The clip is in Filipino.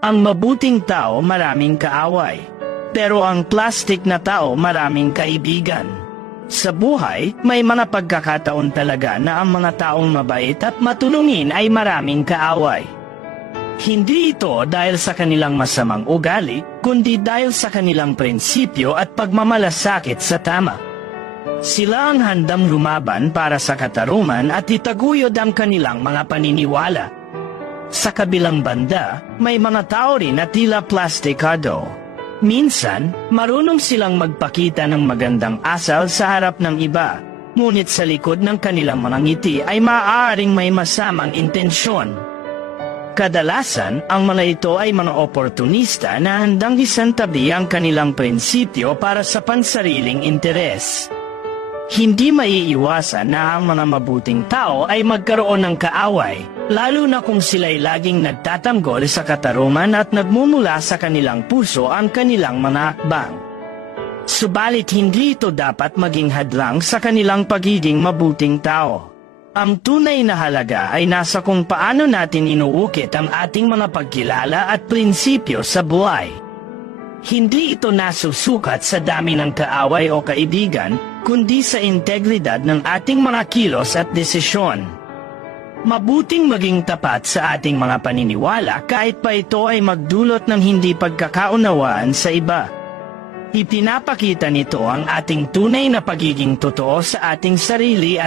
Ang mabuting tao maraming kaaway, pero ang plastic na tao maraming kaibigan. Sa buhay, may mga pagkakataon talaga na ang mga taong mabait at matulungin ay maraming kaaway. Hindi ito dahil sa kanilang masamang ugali, kundi dahil sa kanilang prinsipyo at pagmamalasakit sa tama. Sila ang handang lumaban para sa katarungan at itaguyod ang kanilang mga paniniwala. Sa kabilang banda, may mga tao rin na tila plastikado. Minsan, marunong silang magpakita ng magandang asal sa harap ng iba, ngunit sa likod ng kanilang mga ngiti ay maaaring may masamang intensyon. Kadalasan, ang mga ito ay mga oportunista na handang isantabi ang kanilang prinsipyo para sa pansariling interes. Hindi maiiwasan na ang mga mabuting tao ay magkaroon ng kaaway, lalo na kung sila'y laging nagtatanggol sa katarungan at nagmumula sa kanilang puso ang kanilang mga akbang. Subalit hindi ito dapat maging hadlang sa kanilang pagiging mabuting tao. Ang tunay na halaga ay nasa kung paano natin inuukit ang ating mga pagkilala at prinsipyo sa buhay. Hindi ito nasusukat sa dami ng kaaway o kaibigan, kundi sa integridad ng ating mga kilos at desisyon. Mabuting maging tapat sa ating mga paniniwala kahit pa ito ay magdulot ng hindi pagkakaunawaan sa iba. Ipinapakita nito ang ating tunay na pagiging totoo sa ating sarili at